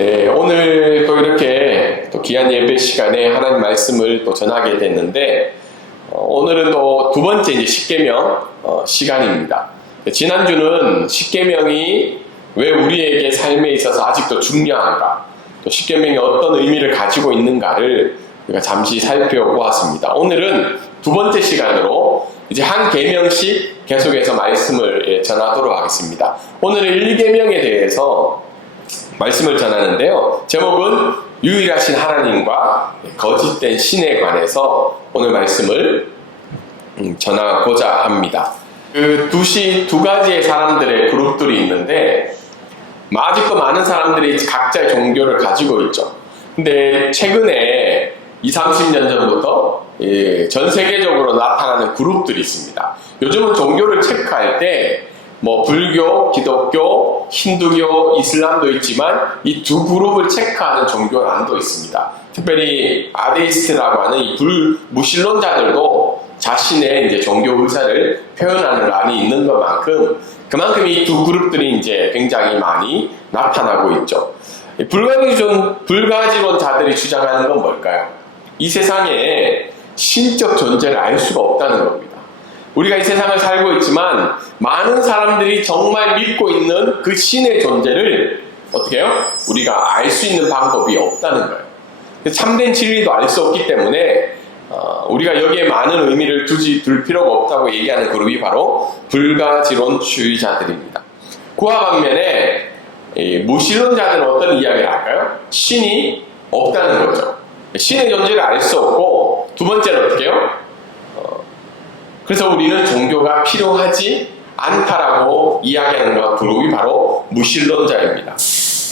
네, 오늘 또 이렇게 또 귀한 예배 시간에 하나님 말씀을 또 전하게 됐는데, 오늘은 또 두 번째 이제 십계명 시간입니다. 지난주는 십계명이 왜 우리에게 삶에 있어서 아직도 중요한가, 또 십계명이 어떤 의미를 가지고 있는가를 우리가 잠시 살펴보았습니다. 오늘은 두 번째 시간으로 이제 한 계명씩 계속해서 말씀을 전하도록 하겠습니다. 오늘은 1계명에 대해서 말씀을 전하는데요. 제목은 유일하신 하나님과 거짓된 신에 관해서 오늘 말씀을 전하고자 합니다. 두 가지의 사람들의 그룹들이 있는데, 아직도 많은 사람들이 각자의 종교를 가지고 있죠. 근데 최근에 20-30년 전부터 전 세계적으로 나타나는 그룹들이 있습니다. 요즘은 종교를 체크할 때 불교, 기독교, 힌두교, 이슬람도 있지만 이 두 그룹을 체크하는 종교란도 있습니다. 특별히 아데이스트라고 하는 이 불무신론자들도 자신의 이제 종교 의사를 표현하는 란이 있는 그만큼 이 두 그룹들이 이제 굉장히 많이 나타나고 있죠. 불가지론자들이 주장하는 건 뭘까요? 이 세상에 신적 존재를 알 수가 없다는 겁니다. 우리가 이 세상을 살고 있지만 많은 사람들이 정말 믿고 있는 그 신의 존재를 어떻게 해요? 우리가 알 수 있는 방법이 없다는 거예요. 참된 진리도 알 수 없기 때문에 우리가 여기에 많은 의미를 둘 필요가 없다고 얘기하는 그룹이 바로 불가지론주의자들입니다. 그와 반면에 무신론자들은 어떤 이야기를 할까요? 신이 없다는 거죠. 신의 존재를 알 수 없고, 두 번째는 어떻게 해요? 그래서 우리는 종교가 필요하지 않다라고 이야기하는 그룹이 바로 무신론자입니다.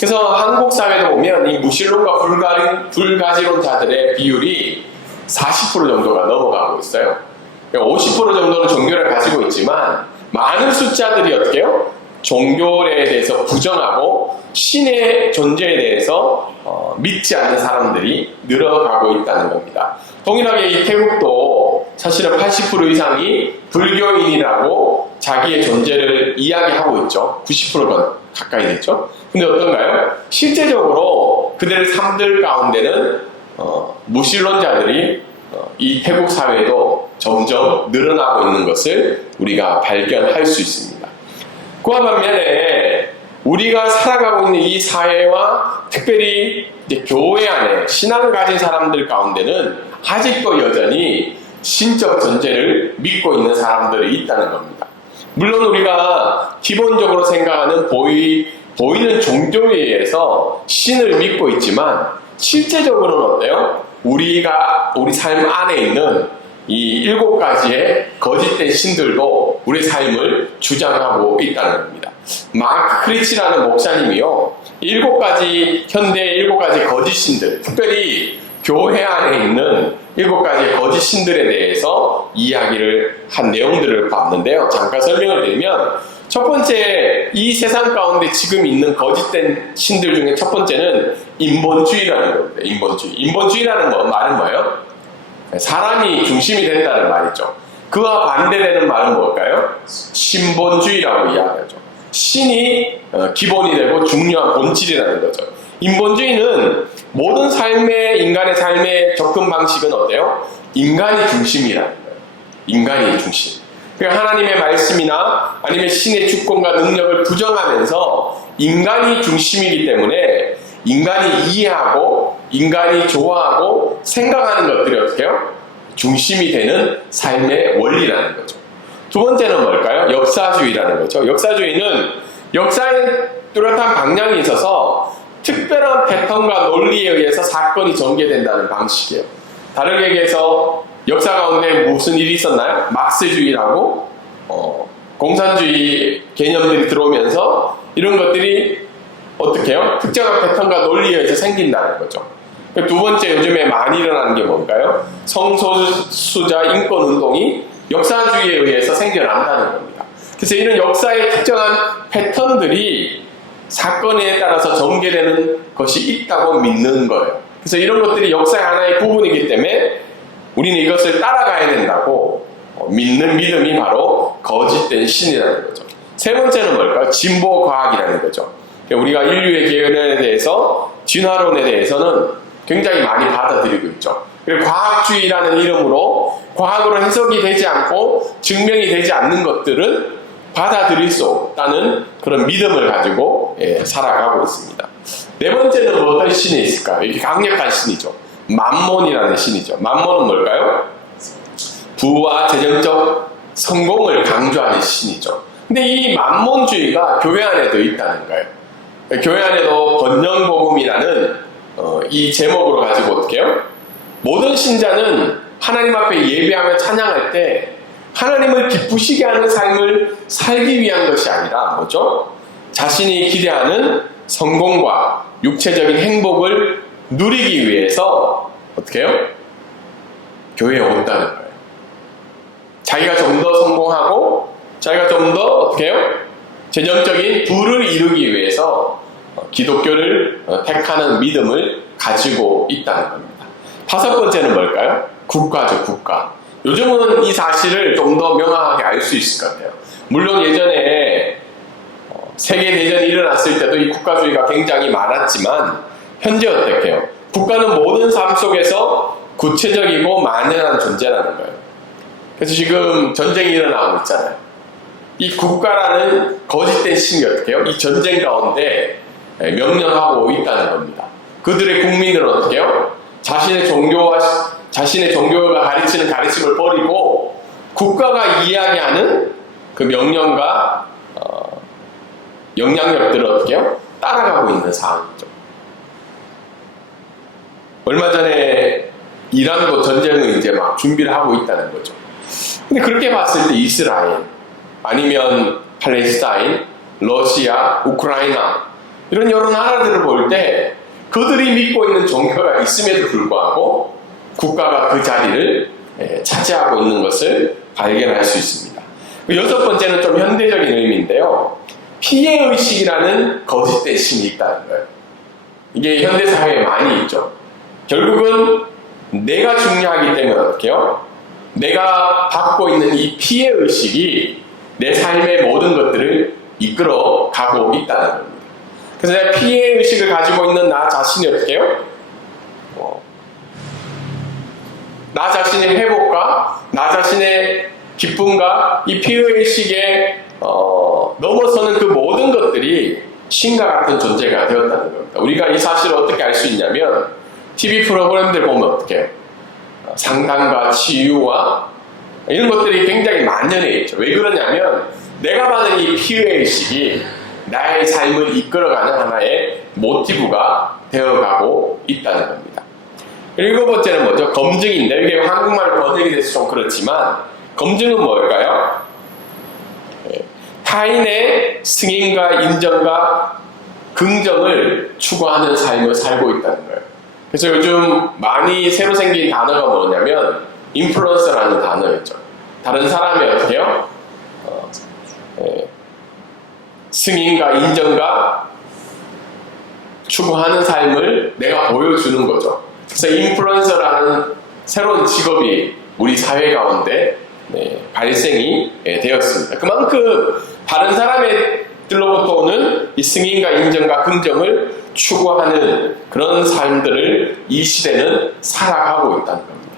그래서 한국 사회도 보면 이 무신론과 불가지론자들의 비율이 40% 정도가 넘어가고 있어요. 50% 정도는 종교를 가지고 있지만 많은 숫자들이 어떻게 해요? 종교에 대해서 부정하고 신의 존재에 대해서 믿지 않는 사람들이 늘어가고 있다는 겁니다. 동일하게 이 태국도 사실은 80% 이상이 불교인이라고 자기의 존재를 이야기하고 있죠. 90%가 가까이 됐죠. 근데 어떤가요? 실제적으로 그들의 삶들 가운데는 무신론자들이 이 태국 사회도 점점 늘어나고 있는 것을 우리가 발견할 수 있습니다. 그와 반면에 우리가 살아가고 있는 이 사회와 특별히 이제 교회 안에 신앙을 가진 사람들 가운데는 아직도 여전히 신적 존재를 믿고 있는 어들이 있다는 겁니다. 물론 우리가 기본적으로 생각하는 보이는 종교에 의해서 신을 믿고 있지만 실제적으로는 어때요? 우리 삶 안에 있는 이 7가지의 거짓된 신들도 우리 삶을 주장하고 있다는 겁니다. 마크 크리치라는 목사님이요, 현대의 7가지 거짓 신들, 특별히 교회 안에 있는 7가지 거짓 신들에 대해서 이야기를 한 내용들을 봤는데요. 잠깐 설명을 드리면, 첫 번째, 이 세상 가운데 지금 있는 거짓된 신들 중에 첫 번째는 인본주의라는 겁니다. 인본주의라는 말은 뭐예요? 사람이 중심이 된다는 말이죠. 그와 반대되는 말은 뭘까요? 신본주의라고 이야기하죠. 신이 기본이 되고 중요한 본질이라는 거죠. 인본주의는 모든 인간의 삶의 접근 방식은 어때요? 인간이 중심이라는 거예요. 인간이 중심. 그러니까 하나님의 말씀이나 아니면 신의 주권과 능력을 부정하면서 인간이 중심이기 때문에 인간이 이해하고 인간이 좋아하고 생각하는 것들이 어떻게 해요? 중심이 되는 삶의 원리라는 거죠. 두 번째는 뭘까요? 역사주의라는 거죠. 역사주의는 역사에 뚜렷한 방향이 있어서 특별한 패턴과 논리에 의해서 사건이 전개된다는 방식이에요. 다르게 얘기해서 역사 가운데 무슨 일이 있었나요? 막스주의라고 공산주의 개념들이 들어오면서 이런 것들이 어떻게 해요? 특정한 패턴과 논리에 의해서 생긴다는 거죠. 두 번째, 요즘에 많이 일어나는 게 뭔가요? 성소수자 인권운동이 역사주의에 의해서 생겨난다는 겁니다. 그래서 이런 역사의 특정한 패턴들이 사건에 따라서 전개되는 것이 있다고 믿는 거예요. 그래서 이런 것들이 역사의 하나의 부분이기 때문에 우리는 이것을 따라가야 된다고 믿는 믿음이 바로 거짓된 신이라는 거죠. 세 번째는 뭘까요? 진보과학이라는 거죠. 우리가 인류의 개연에 대해서 진화론에 대해서는 굉장히 많이 받아들이고 있죠. 그리고 과학주의라는 이름으로 과학으로 해석이 되지 않고 증명이 되지 않는 것들은 받아들일 수 없다는 그런 믿음을 가지고 살아가고 있습니다. 네 번째는 어떤 신이 있을까요? 이렇게 강력한 신이죠. 맘몬이라는 신이죠. 맘몬은 뭘까요? 부와 재정적 성공을 강조하는 신이죠. 근데 이 맘몬주의가 교회 안에도 있다는 거예요. 교회 안에도 번영복음이라는 이 제목으로 가지고 어떻게 해요? 모든 신자는 하나님 앞에 예배하며 찬양할 때 하나님을 기쁘시게 하는 삶을 살기 위한 것이 아니라 뭐죠? 자신이 기대하는 성공과 육체적인 행복을 누리기 위해서 어떻게 해요? 교회에 온다는 거예요. 자기가 좀 더 성공하고 자기가 좀 더 어떻게 해요? 재정적인 부를 이루기 위해서 기독교를 택하는 믿음을 가지고 있다는 겁니다. 다섯 번째는 뭘까요? 국가죠, 국가. 요즘은 이 사실을 좀 더 명확하게 알 수 있을 것 같아요. 물론 예전에 세계대전이 일어났을 때도 이 국가주의가 굉장히 많았지만 현재 어떻게 해요? 국가는 모든 삶 속에서 구체적이고 만연한 존재라는 거예요. 그래서 지금 전쟁이 일어나고 있잖아요. 이 국가라는 거짓된 신이 어떻게 해요? 이 전쟁 가운데 명령하고 있다는 겁니다. 그들의 국민들은 어떻게 해요? 자신의 종교가 가르치는 가르침을 버리고 국가가 이야기하는 그 명령과 영향력들을 어떻게 해요? 따라가고 있는 상황이죠. 얼마 전에 이란도 전쟁을 이제 막 준비를 하고 있다는 거죠. 근데 그렇게 봤을 때 이스라엘, 아니면 팔레스타인, 러시아, 우크라이나 이런 여러 나라들을 볼 때 그들이 믿고 있는 종교가 있음에도 불구하고 국가가 그 자리를 차지하고 있는 것을 발견할 수 있습니다. 여섯 번째는 좀 현대적인 의미인데요. 피해의식이라는 거짓된 신이 있다는 거예요. 이게 현대사회에 많이 있죠. 결국은 내가 중요하기 때문에 어떻게 해요? 내가 받고 있는 이 피해의식이 내 삶의 모든 것들을 이끌어 가고 있다는 겁니다. 그래서 내가 피해의식을 가지고 있는 나 자신이 어떻게 해요? 나 자신의 회복과 나 자신의 기쁨과 이 피해의식에 넘어서는 그 모든 것들이 신과 같은 존재가 되었다는 겁니다. 우리가 이 사실을 어떻게 알 수 있냐면 TV 프로그램들 보면 어떻게 해요? 상담과 치유와 이런 것들이 굉장히 만연해 있죠. 왜 그러냐면 내가 받은 이 피해의식이 나의 삶을 이끌어가는 하나의 모티브가 되어가고 있다는 겁니다. 일곱 번째는 뭐죠? 검증인데 이게 한국말로 번역이 돼서 좀 그렇지만 검증은 뭘까요? 타인의 승인과 인정과 긍정을 추구하는 삶을 살고 있다는 거예요. 그래서 요즘 많이 새로 생긴 단어가 뭐냐면 인플루언서라는 단어였죠. 다른 사람이 어떻게 해요? 승인과 인정과 추구하는 삶을 내가 보여주는 거죠. 그래서 인플루언서라는 새로운 직업이 우리 사회 가운데 발생이 되었습니다. 그만큼 다른 사람들로부터 오는 이 승인과 인정과 긍정을 추구하는 그런 삶들을 이 시대는 살아가고 있다는 겁니다.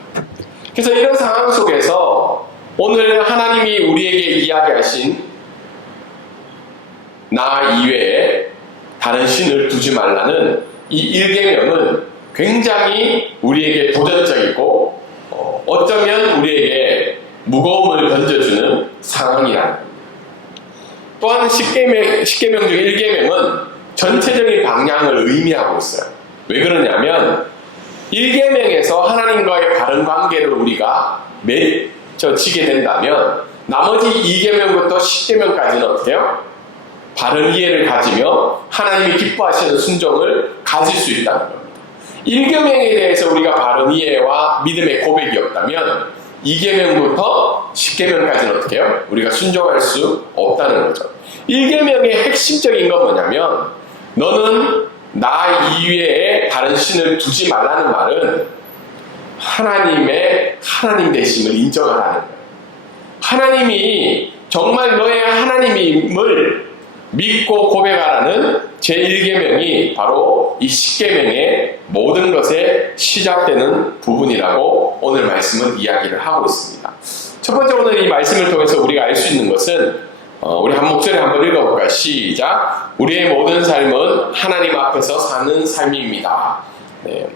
그래서 이런 상황 속에서 오늘 하나님이 우리에게 이야기하신 나 이외에 다른 신을 두지 말라는 이 1계명은 굉장히 우리에게 도전적이고 어쩌면 우리에게 무거움을 던져주는 상황이라는 겁니다. 또한 10계명 중 1계명은 전체적인 방향을 의미하고 있어요. 왜 그러냐면 1계명에서 하나님과의 바른 관계를 우리가 맺어지게 된다면 나머지 2계명부터 10계명까지는 어떻게 해요? 바른 이해를 가지며 하나님이 기뻐하시는 순종을 가질 수 있다는 겁니다. 1계명에 대해서 우리가 바른 이해와 믿음의 고백이 없다면 2계명부터 10계명까지는 어떻게 해요? 우리가 순종할 수 없다는 거죠. 1계명의 핵심적인 건 뭐냐면 너는 나 이외에 다른 신을 두지 말라는 말은 하나님의 하나님 되심을 인정하라는 거예요. 하나님이 정말 너의 하나님임을 믿고 고백하라는 제1계명이 바로 이 10계명의 모든 것에 시작되는 부분이라고 오늘 말씀은 이야기를 하고 있습니다. 첫 번째, 오늘 이 말씀을 통해서 우리가 알 수 있는 것은 우리 한 목소리 한번 읽어볼까요? 시작. 우리의 모든 삶은 하나님 앞에서 사는 삶입니다. 네.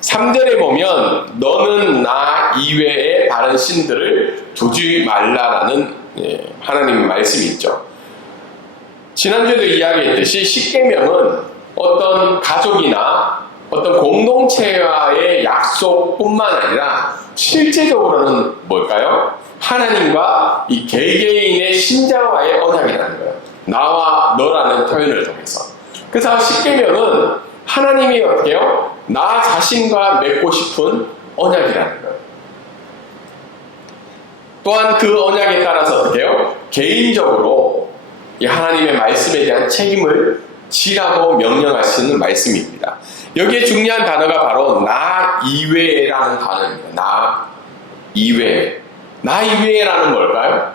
3절에 보면 너는 나 이외에 다른 신들을 두지 말라라는 하나님의 말씀이 있죠. 지난주에도 이야기했듯이 10계명은 어떤 가족이나 어떤 공동체와의 약속뿐만 아니라 실제적으로는 뭘까요? 하나님과 이 개개인의 신자와의 언약이라는 거예요. 나와 너라는 표현을 통해서. 그래서 10계명은 하나님이 어때요? 나 자신과 맺고 싶은 언약이라는 거예요. 또한 그 언약에 따라서 어떻게 해요? 개인적으로 이 하나님의 말씀에 대한 책임을 지라고 명령하시는 말씀입니다. 여기에 중요한 단어가 바로 나 이외라는 단어입니다. 나 이외. 나 이외라는 뭘까요?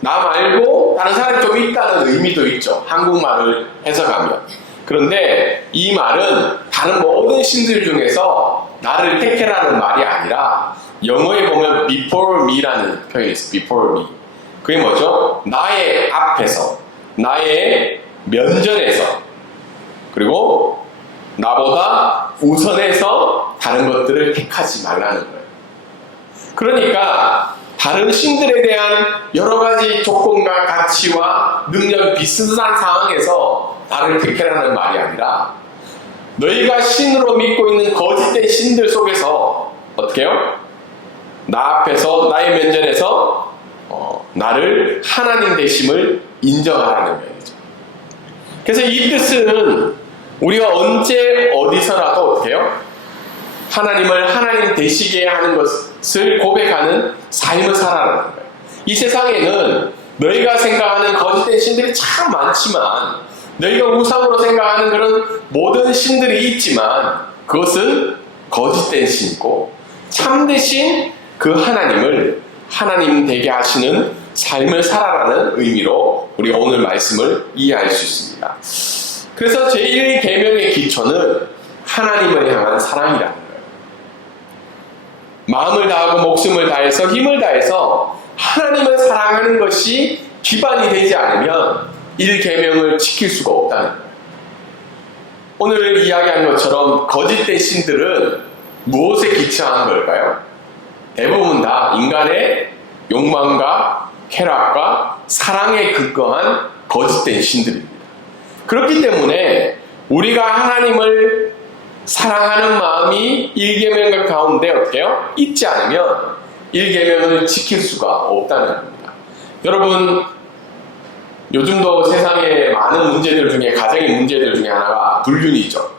나 말고 다른 사람이 좀 있다는 의미도 있죠. 한국말을 해석하면. 그런데 이 말은 다른 모든 신들 중에서 나를 택해라는 말이 아니라 영어에 보면 before me라는 표현이 있어요. before me. 그게 뭐죠? 나의 앞에서, 나의 면전에서, 그리고 나보다 우선해서 다른 것들을 택하지 말라는 거예요. 그러니까 다른 신들에 대한 여러 가지 조건과 가치와 능력이 비슷한 상황에서 나를 택해라는 말이 아니라 너희가 신으로 믿고 있는 거짓된 신들 속에서 어떻게 해요? 나 앞에서, 나의 면전에서 나를 하나님 되심을 인정하라는 거죠. 그래서 이 뜻은 우리가 언제 어디서라도 어떻게 해요? 하나님을 하나님 되시게 하는 것을 고백하는 삶을 살아라는 거예요. 이 세상에는 너희가 생각하는 거짓된 신들이 참 많지만 너희가 우상으로 생각하는 그런 모든 신들이 있지만 그것은 거짓된 신이고 참되신 그 하나님을 하나님 되게 하시는 삶을 살아라는 의미로 우리가 오늘 말씀을 이해할 수 있습니다. 그래서 제1계명의 기초는 하나님을 향한 사랑이라는 거예요. 마음을 다하고 목숨을 다해서 힘을 다해서 하나님을 사랑하는 것이 기반이 되지 않으면 1계명을 지킬 수가 없다는 거예요. 오늘 이야기한 것처럼 거짓된 신들은 무엇에 기초한 걸까요? 대부분 다 인간의 욕망과 쾌락과 사랑에 근거한 거짓된 신들입니다. 그렇기 때문에 우리가 하나님을 사랑하는 마음이 1계명 가운데 어때요? 있지 않으면 1계명을 지킬 수가 없다는 겁니다. 여러분, 요즘도 세상에 많은 문제들 중에, 가정의 문제들 중에 하나가 불륜이죠.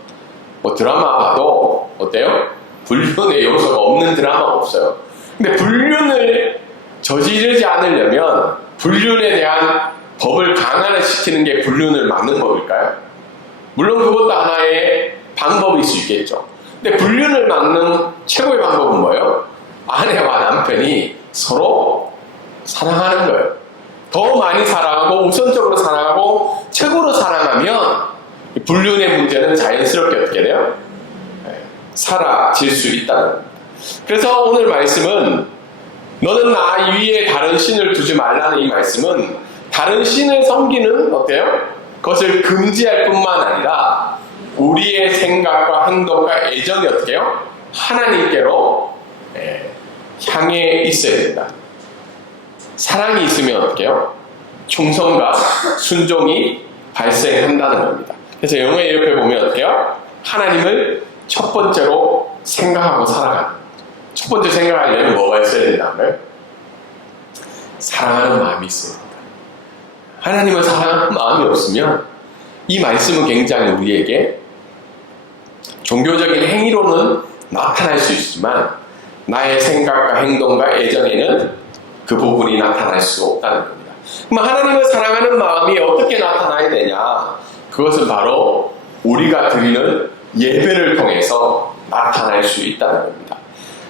뭐 드라마 봐도 어때요? 불륜의 요소가 없는 드라마가 없어요. 근데 불륜을 저지르지 않으려면 불륜에 대한 법을 강화시키는 게 불륜을 막는 법일까요? 물론 그것도 하나의 방법일 수 있겠죠. 근데 불륜을 막는 최고의 방법은 뭐예요? 아내와 남편이 서로 사랑하는 거예요. 더 많이 사랑하고 우선적으로 사랑하고 최고로 사랑하면 불륜의 문제는 자연스럽게 어떻게 돼요? 사라질 수 있다는 겁니다. 그래서 오늘 말씀은 너는 나 위에 다른 신을 두지 말라는 이 말씀은 다른 신을 섬기는 어때요? 그것을 금지할 뿐만 아니라 우리의 생각과 행동과 애정이 어떻게 해요? 하나님께로 향해 있어야 된다. 사랑이 있으면 어떻게 해요? 충성과 순종이 발생한다는 겁니다. 그래서 영어의 옆에 보면 어떻게 해요? 하나님을 첫 번째로 생각하고 살아가는 거죠. 첫 번째 생각하려면 뭐가 있어야 된다고요? 사랑하는 마음이 있어야 된다. 하나님을 사랑하는 마음이 없으면 이 말씀은 굉장히 우리에게 종교적인 행위로는 나타날 수 있지만 나의 생각과 행동과 애정에는 그 부분이 나타날 수 없다는 겁니다. 그럼 하나님을 사랑하는 마음이 어떻게 나타나야 되냐? 그것은 바로 우리가 드리는 예배를 통해서 나타날 수 있다는 겁니다.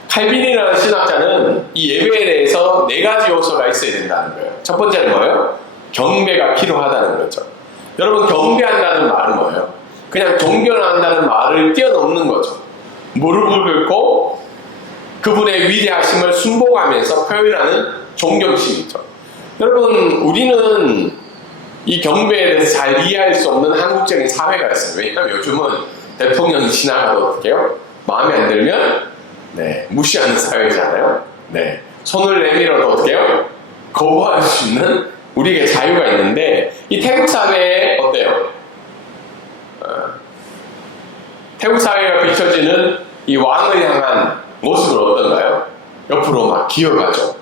칼빈이라는 신학자는 이 예배에 대해서 4가지 요소가 있어야 된다는 거예요. 첫 번째는 뭐예요? 경배가 필요하다는 거죠. 여러분, 경배한다는 말은 뭐예요? 그냥 존경한다는 말을 뛰어넘는 거죠. 무릎을 꿇고 그분의 위대하심을 순복하면서 표현하는 존경심이죠. 여러분, 우리는 이 경배에 대해서 잘 이해할 수 없는 한국적인 사회가 있어요. 왜냐하면 요즘은 대통령이 지나가도 어떡해요? 마음에 안 들면 무시하는 사회잖아요. 손을 내밀어도 어떡해요? 거부할 수 있는 우리에게 자유가 있는데, 이 태국 사회에 어때요? 태국 사회가 비춰지는 이 왕을 향한 모습은 어떤가요? 옆으로 막 기어가죠.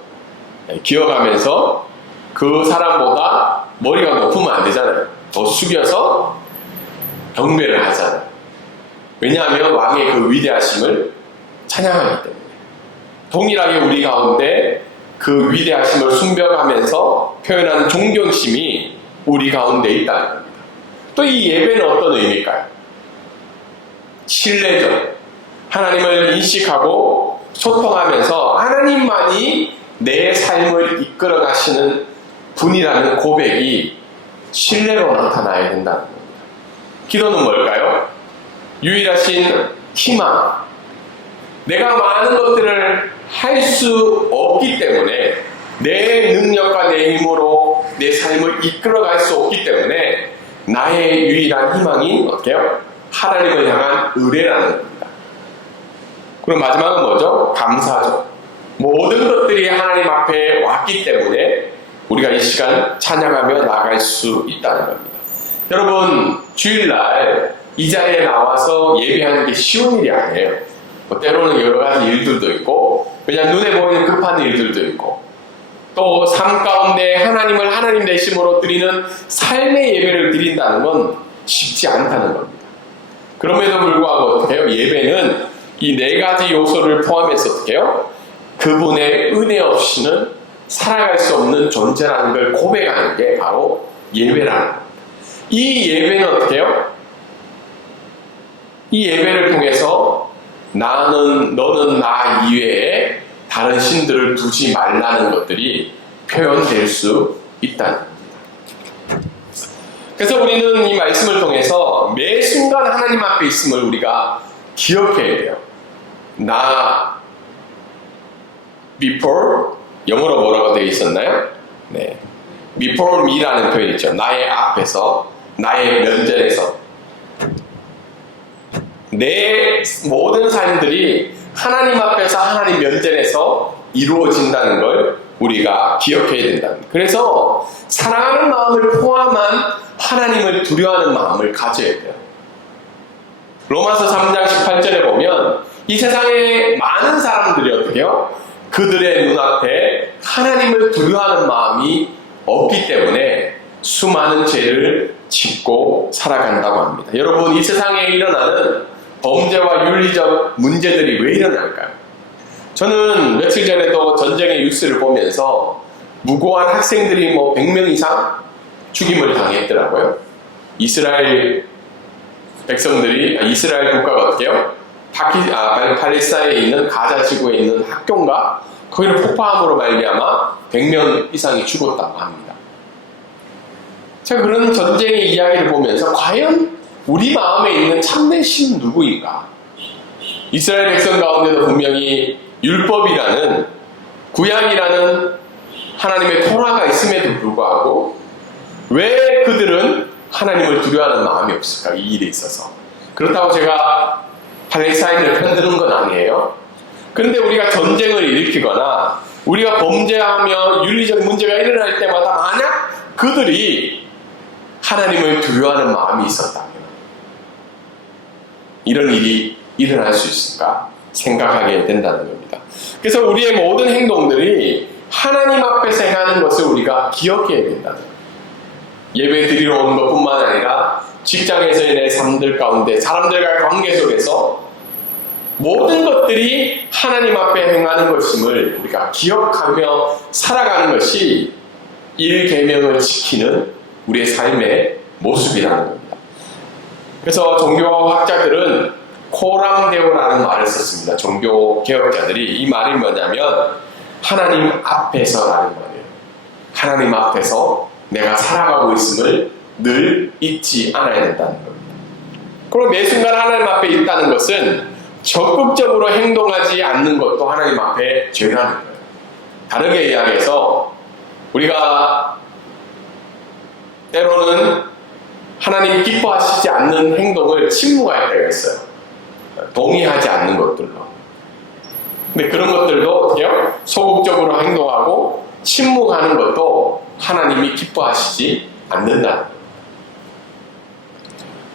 기어가면서 그 사람보다 머리가 높으면 안 되잖아요. 더 숙여서 경배를 하잖아요. 왜냐하면 왕의 그 위대하심을 찬양하기 때문에. 동일하게 우리 가운데 그 위대하심을 숭배하면서 표현하는 존경심이 우리 가운데 있다는 겁니다. 또 이 예배는 어떤 의미일까요? 신뢰죠. 하나님을 인식하고 소통하면서 하나님만이 내 삶을 이끌어 가시는 분이라는 고백이 신뢰로 나타나야 된다는 겁니다. 기도는 뭘까요? 유일하신 희망. 내가 많은 것들을 할 수 없기 때문에, 내 능력과 내 힘으로 내 삶을 이끌어갈 수 없기 때문에 나의 유일한 희망이 어때요? 하나님을 향한 의뢰라는 겁니다. 그럼 마지막은 뭐죠? 감사죠. 모든 것들이 하나님 앞에 왔기 때문에 우리가 이 시간 찬양하며 나아갈 수 있다는 겁니다. 여러분, 주일날 이 자리에 나와서 예배하는 게 쉬운 일이 아니에요. 때로는 여러 가지 일들도 있고, 왜냐하면 눈에 보이는 급한 일들도 있고, 또 삶 가운데 하나님을 하나님 되심으로 드리는 삶의 예배를 드린다는 건 쉽지 않다는 겁니다. 그럼에도 불구하고 어떻게 해요? 예배는 이 네 가지 요소를 포함해서 어떻게 해요? 그분의 은혜 없이는 살아갈 수 없는 존재라는 걸 고백하는 게 바로 예배라는 겁니다. 이 예배는 어떻게 해요? 이 예배를 통해서 너는 나 이외에 다른 신들을 두지 말라는 것들이 표현될 수 있다는 겁니다. 그래서 우리는 이 말씀을 통해서 매 순간 하나님 앞에 있음을 우리가 기억해야 돼요. 나 before, 영어로 뭐라고 되어 있었나요? before me라는 표현이 있죠. 나의 앞에서, 나의 면전에서. 내 모든 삶들이 하나님 앞에서 하나님 면전에서 이루어진다는 걸 우리가 기억해야 된다는 거예요. 그래서 사랑하는 마음을 포함한 하나님을 두려워하는 마음을 가져야 돼요. 로마서 3장 18절에 보면 이 세상에 많은 사람들이 어떻게 해요? 그들의 눈앞에 하나님을 두려워하는 마음이 없기 때문에 수많은 죄를 짓고 살아간다고 합니다. 여러분, 이 세상에 일어나는 범죄와 윤리적 문제들이 왜 일어날까요? 저는 며칠 전에도 전쟁의 뉴스를 보면서 무고한 학생들이 100명 이상 죽임을 당했더라고요. 이스라엘 백성들이, 이스라엘 국가가 어떻게 해요? 팔레스타인에 있는 가자 지구에 있는 학교인가? 거기를 폭파함으로 말미암아 100명 이상이 죽었다고 합니다. 제가 그런 전쟁의 이야기를 보면서 과연 우리 마음에 있는 참된 신은 누구인가? 이스라엘 백성 가운데도 분명히 율법이라는, 구약이라는 하나님의 토라가 있음에도 불구하고 왜 그들은 하나님을 두려워하는 마음이 없을까? 이 일에 있어서. 그렇다고 제가 팔레스타인을 편드는 건 아니에요. 그런데 우리가 전쟁을 일으키거나 우리가 범죄하며 윤리적 문제가 일어날 때마다 만약 그들이 하나님을 두려워하는 마음이 있었다면 이런 일이 일어날 수 있을까 생각하게 된다는 겁니다. 그래서 우리의 모든 행동들이 하나님 앞에서 행하는 것을 우리가 기억해야 된다는 겁니다. 예배 드리러 오는 것뿐만 아니라 직장에서의 내 삶들 가운데 사람들과의 관계 속에서 모든 것들이 하나님 앞에 행하는 것임을 우리가 기억하며 살아가는 것이 1계명을 지키는 우리의 삶의 모습이라는 겁니다. 그래서 종교학자들은 코람데오라는 말을 썼습니다. 종교개혁자들이. 이 말이 뭐냐면 하나님 앞에서라는 말이에요. 하나님 앞에서 내가 살아가고 있음을 늘 잊지 않아야 된다는 겁니다. 그럼 매 순간 하나님 앞에 있다는 것은 적극적으로 행동하지 않는 것도 하나님 앞에 죄라는 거예요. 다르게 이야기해서 우리가 때로는 하나님이 기뻐하시지 않는 행동을 침묵할 때가 있어요. 동의하지 않는 것들로. 근데 그런 것들도 어떻게요? 소극적으로 행동하고 침묵하는 것도 하나님이 기뻐하시지 않는다는 거예요.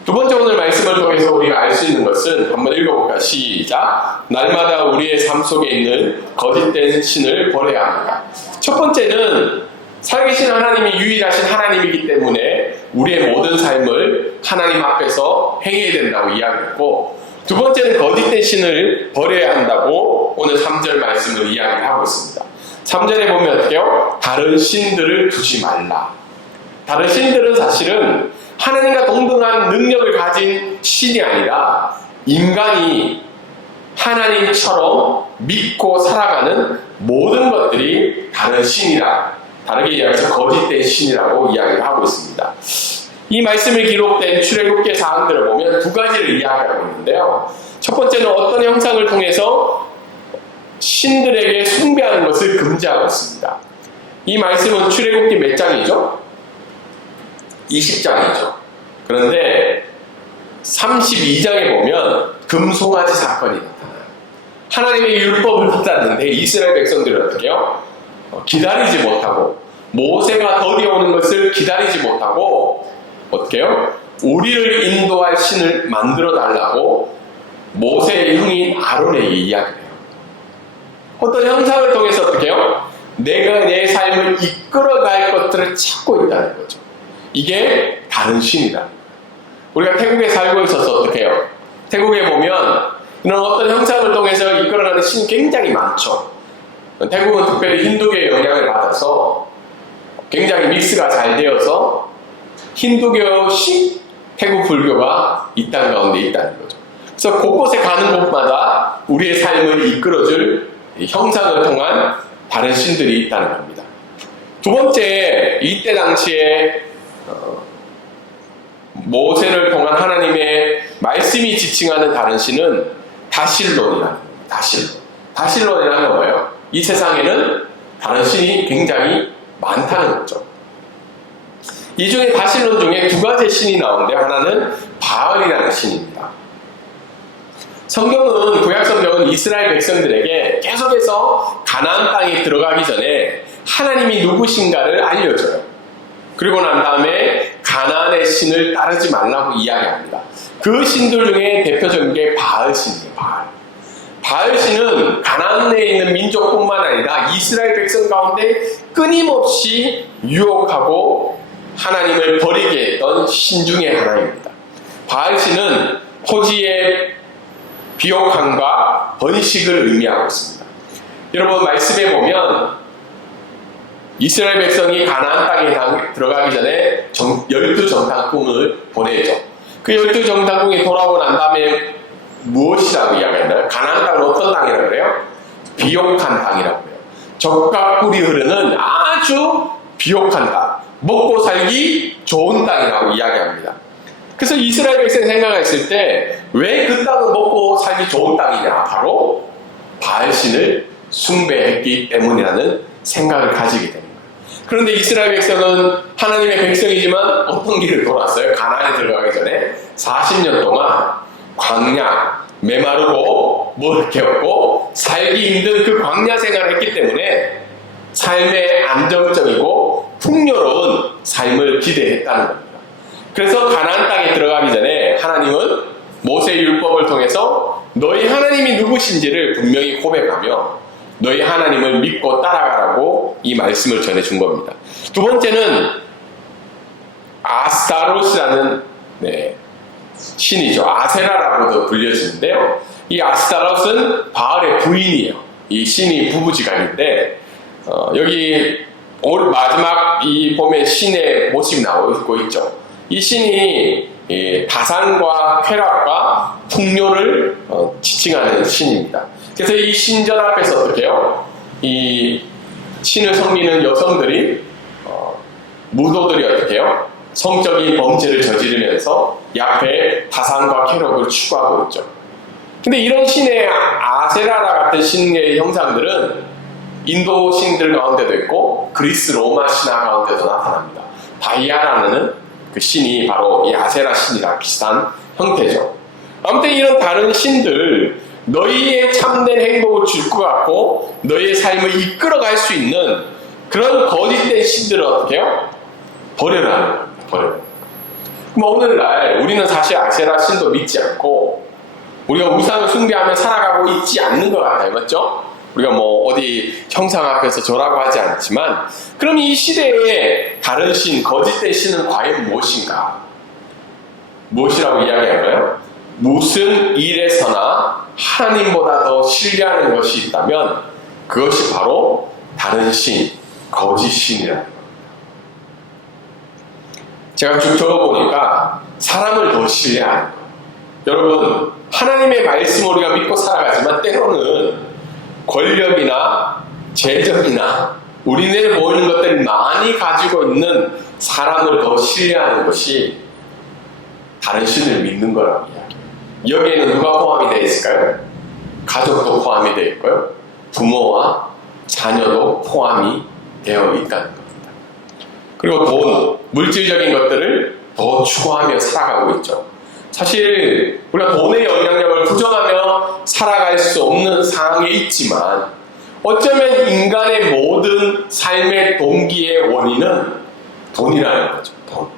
두 번째 오늘 말씀을 통해서 우리가 알 수 있는 것은 한번 읽어볼까요? 시작! 날마다 우리의 삶 속에 있는 거짓된 신을 버려야 합니다. 첫 번째는 살아계신 하나님이 유일하신 하나님이기 때문에 우리의 모든 삶을 하나님 앞에서 행해야 된다고 이야기했고, 두 번째는 거짓된 신을 버려야 한다고 오늘 3절 말씀을 이야기를 하고 있습니다. 3절에 보면 어떻게요? 다른 신들을 두지 말라. 다른 신들은 사실은 하나님과 동등한 능력을 가진 신이 아니라 인간이 하나님처럼 믿고 살아가는 모든 것들이 다른 신이라, 다르게 이야기해서 거짓된 신이라고 이야기를 하고 있습니다. 이 말씀이 기록된 출애굽기 사항들을 보면 두 가지를 이야기하고 있는데요. 첫 번째는 어떤 형상을 통해서 신들에게 숭배하는 것을 금지하고 있습니다. 이 말씀은 출애굽기 몇 장이죠? 20장이죠. 그런데 32장에 보면 금송아지 사건이 나타나요. 하나님의 율법을 받았는데 이스라엘 백성들은 어떻게 해요? 기다리지 못하고, 모세가 더디오는 것을 기다리지 못하고 어떻게 해요? 우리를 인도할 신을 만들어 달라고 모세의 형인 아론에게 이야기해요. 어떤 형상을 통해서 어떻게 해요? 내가 내 삶을 이끌어갈 것들을 찾고 있다는 거죠. 이게 다른 신이다. 우리가 태국에 살고 있어서 어떻게 해요? 태국에 보면 이런 어떤 형상을 통해서 이끌어가는 신이 굉장히 많죠. 태국은 특별히 힌두교의 영향을 받아서 굉장히 믹스가 잘 되어서 힌두교식 태국 불교가 이 땅 가운데 있다는 거죠. 그래서 곳곳에 가는 곳마다 우리의 삶을 이끌어줄 형상을 통한 다른 신들이 있다는 겁니다. 두 번째, 이때 당시에 모세를 통한 하나님의 말씀이 지칭하는 다른 신은 다실론이라는 겁니다. 다실론이라는 거예요. 이 세상에는 다른 신이 굉장히 많다는 거죠. 이 중에 다실론 중에 두 가지 신이 나오는데, 하나는 바알이라는 신입니다. 성경은, 구약 성경은 이스라엘 백성들에게 계속해서 가나안 땅에 들어가기 전에 하나님이 누구신가를 알려줘요. 그리고 난 다음에 가나안의 신을 따르지 말라고 이야기합니다. 그 신들 중에 대표적인 게 바알 신이에요. 바알 신은 가나안에 있는 민족뿐만 아니라 이스라엘 백성 가운데 끊임없이 유혹하고 하나님을 버리게 했던 신 중에 하나입니다. 바알 신은 토지의 비옥함과 번식을 의미하고 있습니다. 여러분, 말씀에 보면 이스라엘 백성이 가나안 땅에 들어가기 전에 12정탐꾼을 보내죠. 그 12정탐꾼이 돌아오고 난 다음에 무엇이라고 이야기했나요? 가나안 땅은 어떤 땅이라고 그래요? 비옥한 땅이라고 해요. 적과 꿀이 흐르는 아주 비옥한 땅, 먹고 살기 좋은 땅이라고 이야기합니다. 그래서 이스라엘 백성이 생각했을 때 왜 그 땅은 먹고 살기 좋은 땅이냐? 바로 바알신을 숭배했기 때문이라는 생각을 가지게 됩니다. 그런데 이스라엘 백성은 하나님의 백성이지만 어떤 길을 돌았어요? 가나안에 들어가기 전에 40년 동안 광야, 메마르고 먹을 게 없고 살기 힘든 그 광야 생활을 했기 때문에 삶의 안정적이고 풍요로운 삶을 기대했다는 겁니다. 그래서 가나안 땅에 들어가기 전에 하나님은 모세의 율법을 통해서 너희 하나님이 누구신지를 분명히 고백하며 너희 하나님을 믿고 따라가라고 이 말씀을 전해준 겁니다. 두 번째는 아스타롯이라는 신이죠. 아세라라고도 불려지는데요. 이 아스타롯은 바알의 부인이에요. 이 신이 부부지간인데 여기 마지막 이 보면 신의 모습이 나오고 있죠. 이 신이 다산과 쾌락과 풍요를 지칭하는 신입니다. 그래서 이 신전 앞에서 어떻게 해요? 이 신을 섬기는 여성들이 무도들이 어떻게 해요? 성적인 범죄를 저지르면서 약해 타산과 쾌락을 추구하고 있죠. 근데 이런 신의 아세라라 같은 신의 형상들은 인도 신들 가운데도 있고 그리스 로마 신화 가운데도 나타납니다. 다이아나는 그 신이 바로 이 아세라 신이랑 비슷한 형태죠. 아무튼 이런 다른 신들, 너희의 참된 행복을 줄 것 같고 너희의 삶을 이끌어갈 수 있는 그런 거짓된 신들을 어떻게 해요? 버려라는 겁니다. 버려라. 그럼 오늘날 우리는 사실 아세라 신도 믿지 않고 우리가 우상을 숭배하며 살아가고 있지 않는 것 같아요. 맞죠? 우리가 뭐 어디 형상 앞에서 절하고 하지 않지만, 그럼 이 시대에 다른 신, 거짓된 신은 과연 무엇인가? 무엇이라고 이야기할까요? 무슨 일에서나 하나님보다 더 신뢰하는 것이 있다면 그것이 바로 다른 신, 거짓 신이라는 겁니다. 제가 쭉 적어보니까 사람을 더 신뢰하는 거예요. 여러분, 하나님의 말씀을 우리가 믿고 살아가지만 때로는 권력이나 재정이나 우리 눈에 보이는 것들을 많이 가지고 있는 사람을 더 신뢰하는 것이 다른 신을 믿는 거라고 이야기해요. 여기에는 누가 포함이 되어 있을까요? 가족도 포함이 되어 있고요. 부모와 자녀도 포함이 되어 있다는 겁니다. 그리고 돈, 물질적인 것들을 더 추구하며 살아가고 있죠. 사실 우리가 돈의 영향력을 부정하며 살아갈 수 없는 상황에 있지만 어쩌면 인간의 모든 삶의 동기의 원인은 돈이라는 거죠. 돈.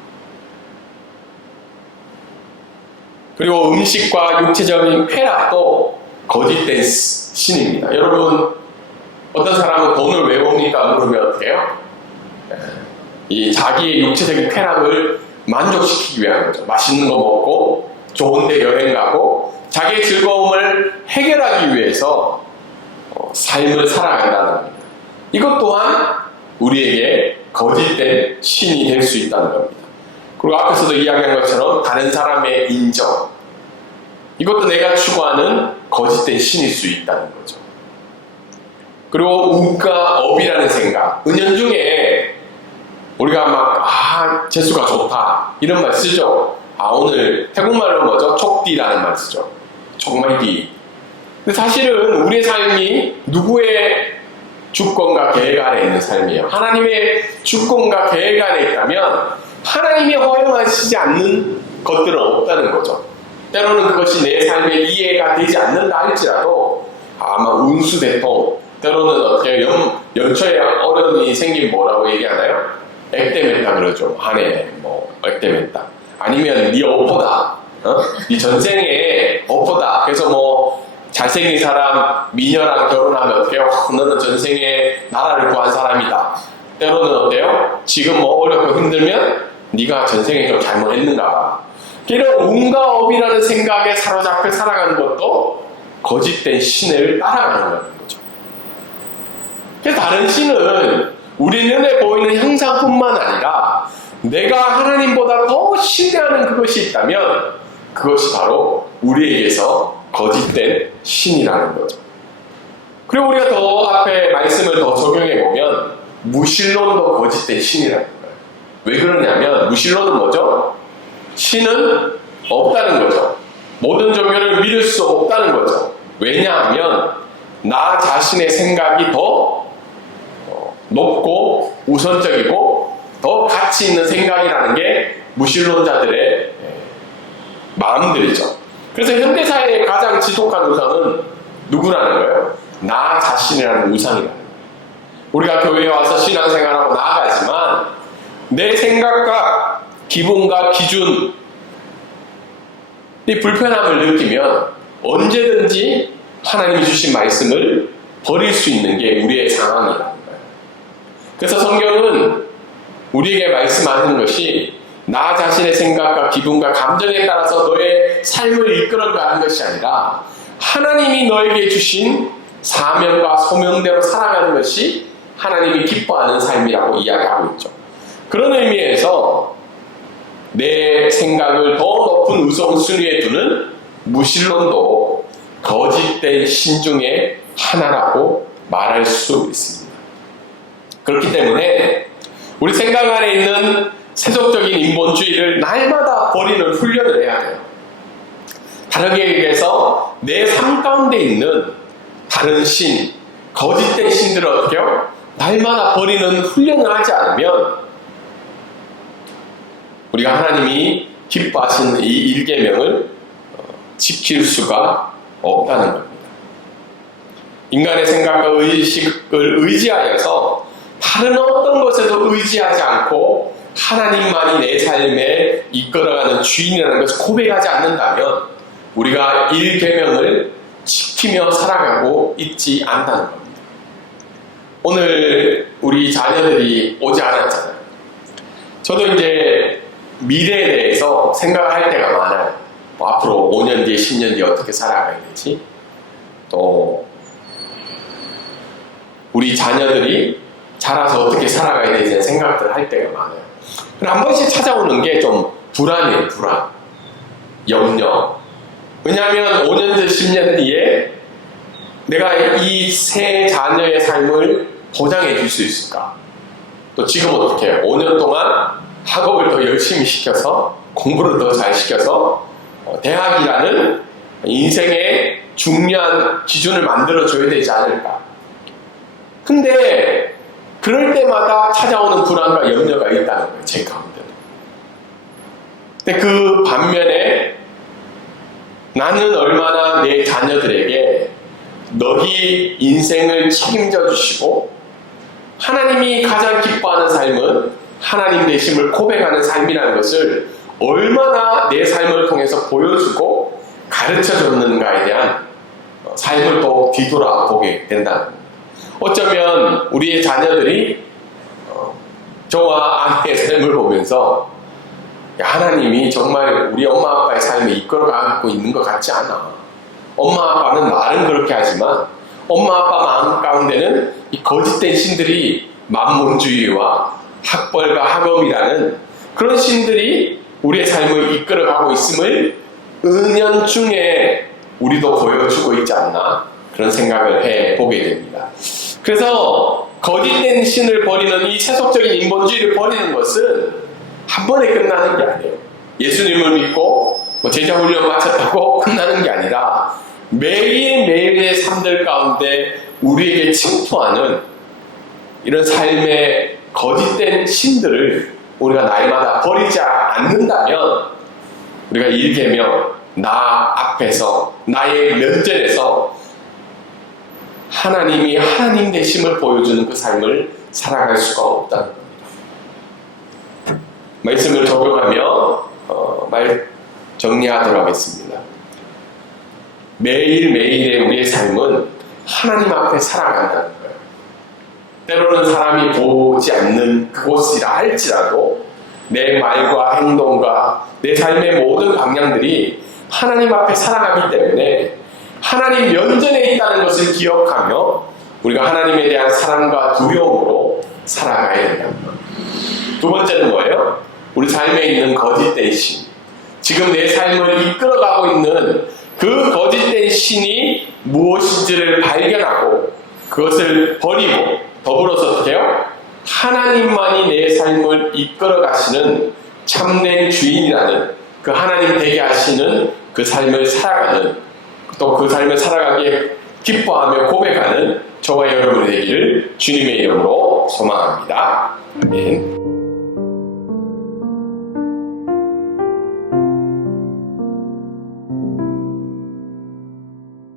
그리고 음식과 육체적인 쾌락도 거짓된 신입니다. 여러분, 어떤 사람은 돈을 왜 봅니까? 물으면 어떻게 해요? 이 자기의 육체적인 쾌락을 만족시키기 위한 거죠. 맛있는 거 먹고 좋은 데 여행 가고 자기의 즐거움을 해결하기 위해서 삶을 살아간다는 겁니다. 이것 또한 우리에게 거짓된 신이 될 수 있다는 겁니다. 그리고 앞에서도 이야기한 것처럼 다른 사람의 인정, 이것도 내가 추구하는 거짓된 신일 수 있다는 거죠. 그리고 운과 업이라는 생각, 은연중에 우리가 막 재수가 좋다 이런 말 쓰죠. 오늘 태국말로 뭐죠? 촉디라는 말 쓰죠. 촉말디. 근데 사실은 우리의 삶이 누구의 주권과 계획 아래 있는 삶이에요. 하나님의 주권과 계획 안에 있다면 하나님이 허용하시지 않는 것들은 없다는 거죠. 때로는 그것이 내 삶에 이해가 되지 않는다 할지라도 아마 운수대통, 때로는 어떻게 연초에 어려움이 생기면 뭐라고 얘기하나요? 액땜했다 그러죠. 한해 액땜했다. 아니면 네 어퍼다. 네 전생에 어퍼다. 그래서 뭐 잘생긴 사람 미녀랑 결혼하면 어때요? 너는 전생에 나라를 구한 사람이다. 때로는 어때요? 지금 뭐 어렵고 힘들면 네가 전생에 좀 잘못했는가 봐. 이런 운과 업이라는 생각에 사로잡혀 살아가는 것도 거짓된 신을 따라가는 거죠. 그래서 다른 신은 우리 눈에 보이는 형상뿐만 아니라 내가 하나님보다 더 신뢰하는 그것이 있다면 그것이 바로 우리에게서 거짓된 신이라는 거죠. 그리고 우리가 더 앞에 말씀을 더 적용해 보면 무신론도 거짓된 신이라는 거예요. 왜 그러냐면 무신론은 뭐죠? 신은 없다는 거죠. 모든 종교를 믿을 수 없다는 거죠. 왜냐하면 나 자신의 생각이 더 높고 우선적이고 더 가치 있는 생각이라는 게 무신론자들의 마음들이죠. 그래서 현대사회의 가장 지독한 우상은 누구라는 거예요? 나 자신이라는 우상이라는 거예요. 우리가 교회에 와서 신앙생활하고 나아가지만 내 생각과 기분과 기준이 불편함을 느끼면 언제든지 하나님이 주신 말씀을 버릴 수 있는 게 우리의 상황이라는 거예요. 그래서 성경은 우리에게 말씀하는 것이 나 자신의 생각과 기분과 감정에 따라서 너의 삶을 이끌어가는 것이 아니라 하나님이 너에게 주신 사명과 소명대로 살아가는 것이 하나님이 기뻐하는 삶이라고 이야기하고 있죠. 그런 의미에서 내 생각을 더 높은 우선순위에 두는 무신론도 거짓된 신 중에 하나라고 말할 수 있습니다. 그렇기 때문에 우리 생각 안에 있는 세속적인 인본주의를 날마다 버리는 훈련을 해야 돼요. 다르게 얘기해서 내 삶 가운데 있는 다른 신, 거짓된 신들을 어떻게요? 날마다 버리는 훈련을 하지 않으면 우리가 하나님이 기뻐하시는 이 1계명을 지킬 수가 없다는 겁니다. 인간의 생각과 의식을 의지하여서 다른 어떤 것에도 의지하지 않고 하나님만이 내 삶에 이끌어가는 주인이라는 것을 고백하지 않는다면 우리가 1계명을 지키며 살아가고 있지 않다는 겁니다. 오늘 우리 자녀들이 오지 않았잖아요. 저도 이제 미래에 대해서 생각할 때가 많아요. 앞으로 5년 뒤에 10년 뒤에 어떻게 살아가야 되지? 또 우리 자녀들이 자라서 어떻게 살아가야 되지 생각들을 할 때가 많아요. 한 번씩 찾아오는 게 좀 불안해요. 불안, 염려. 왜냐하면 5년 뒤 10년 뒤에 내가 이 세 자녀의 삶을 보장해 줄 수 있을까? 또 지금 어떻게 해요? 5년 동안 학업을 더 열심히 시켜서 공부를 더 잘 시켜서 대학이라는 인생의 중요한 기준을 만들어줘야 되지 않을까? 근데 그럴 때마다 찾아오는 불안과 염려가 있다는 거예요. 제 가운데는. 근데 그 반면에 나는 얼마나 내 자녀들에게 너희 인생을 책임져 주시고 하나님이 가장 기뻐하는 삶은 하나님 되심을 고백하는 삶이라는 것을 얼마나 내 삶을 통해서 보여주고 가르쳐 줬는가에 대한 삶을 또 뒤돌아보게 된다는 겁니다. 어쩌면 우리의 자녀들이 저와 아내의 삶을 보면서 하나님이 정말 우리 엄마 아빠의 삶을 이끌어가고 있는 것 같지 않아. 엄마 아빠는 말은 그렇게 하지만 엄마 아빠 마음 가운데는 이 거짓된 신들이 만몬주의와 학벌과 학업이라는 그런 신들이 우리의 삶을 이끌어가고 있음을 은연중에 우리도 보여주고 있지 않나 그런 생각을 해보게 됩니다. 그래서 거짓된 신을 버리는 이 세속적인 인본주의를 버리는 것은 한 번에 끝나는 게 아니에요. 예수님을 믿고 제자 훈련 마쳤다고 끝나는 게 아니라 매일매일의 삶들 가운데 우리에게 침투하는 이런 삶의 거짓된 신들을 우리가 날마다 버리지 않는다면 우리가 1계명 나 앞에서 나의 면전에서 하나님이 하나님 되심을 보여주는 그 삶을 살아갈 수가 없다는 겁니다. 말씀을 적용하며 말 정리하도록 하겠습니다. 매일매일의 우리의 삶은 하나님 앞에 살아간다는 거예요. 때로는 사람이 보지 않는 그곳이라 할지라도 내 말과 행동과 내 삶의 모든 방향들이 하나님 앞에 살아가기 때문에 하나님 면전에 있다는 것을 기억하며 우리가 하나님에 대한 사랑과 두려움으로 살아가야 된다는 거예요. 두 번째는 뭐예요? 우리 삶에 있는 거짓된 신, 지금 내 삶을 이끌어가고 있는 그 거짓된 신이 무엇인지를 발견하고 그것을 버리고 더불어서 어떻게 해요? 하나님만이 내 삶을 이끌어 가시는 참된 주인이라는 그 하나님 되게 하시는 그 삶을 살아가는 또 그 삶을 살아가기에 기뻐하며 고백하는 저와 여러분이 되기를 주님의 이름으로 소망합니다. 아멘.